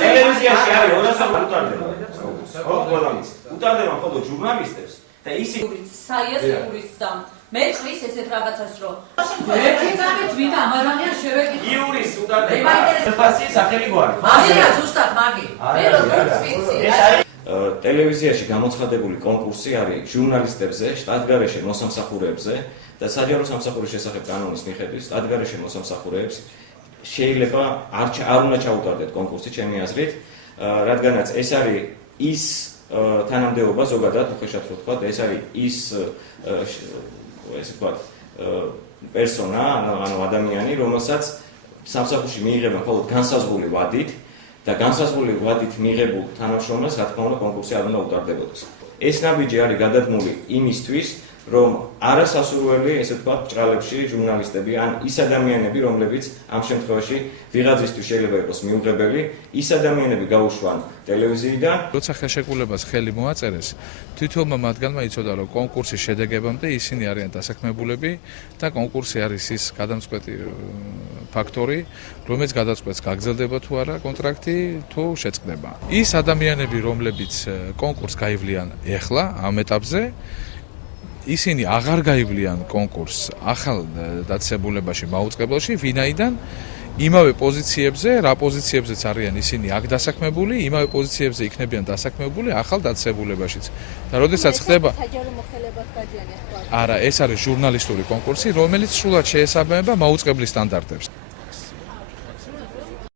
ტელევიზიაში არის 200 უტარდება. ხო, ყველამის. უტარდება მხოლოდ ჟურნალისტებს და ისინი საიას იურისტამ მე წვის ესეთ რაღაცას რომ ერთი წამით ვინ ამ ადამიანს შევეკითხე იურის უტარდება. ფასი სახელი გვარი. მაგია ზუსტად მაგი მე როგორც ვიცი ტელევიზიაში გამოცხადებული კონკურსი არის ჟურნალისტებზე, შტატგარეშე მოსამსახურეებზე და საჯარო სამსახურის შესახებ კანონის მიხედვით შტატგარეშე მოსამსახურეებს შეიძლება არ უნდა ჩაუტარდეთ კონკურსი ჩემი აზრით, რადგანაც ეს არის ის თანამდებობა ზოგადად უხეშად რო ვთქვა, ეს არის ის ესე ვთქვათ პერსონა, ანუ ადამიანი, რომელსაც სამსახურში მიიღება მხოლოდ განსაზღვრული ვადით და განსაზღვრული ვადით მიღებულ თანამშრომელს, რა თქმა უნდა, კონკურსი არ უნდა უტარდებოდეს. ეს ნაბიჯი არის გადადგმული იმისთვის, რომ არასასურველი, ესე ვთქვათ, ჭრალებში ჟურნალისტები ან ის ადამიანები, რომლებიც ამ შემთხვევაში ვიღაცისთვის შეიძლება იყოს მიუღებელი, ის ადამიანები გაუშვან ტელევიზიიდან. როცა ხელშეკრულებას ხელი მოაწერეს, თითოეულმა მათგანმა იცოდა, რომ კონკურსის შედეგებამდე ისინი არიან დასაქმებულები და კონკურსი არის ის გადამწყვეტი ფაქტორი, რომელიც გადაწყვეტს გაგრძელდება თუ არა კონტრაქტი, თუ შეწყდება. ის ადამიანები, რომლებიც კონკურსს გაივლიან ეხლა ამ ეტაპზე, ისინი აღარ გაივლიან კონკურსს ახალ დაწესებულებაში მაუწყებელში, ვინაიდან იმავე პოზიციებზე, რა პოზიციებზეც არიან ისინი აქ დასაქმებული, იმავე პოზიციებზე იქნებიან დასაქმებული ახალ დაწესებულებაშიც. და როდესაც ხდება საჯარო მოხელებას გაჯიანეთ. არა, ეს არის ჟურნალისტური კონკურსი, რომელიც სრულად შეესაბამება მაუწყებლის სტანდარტებს.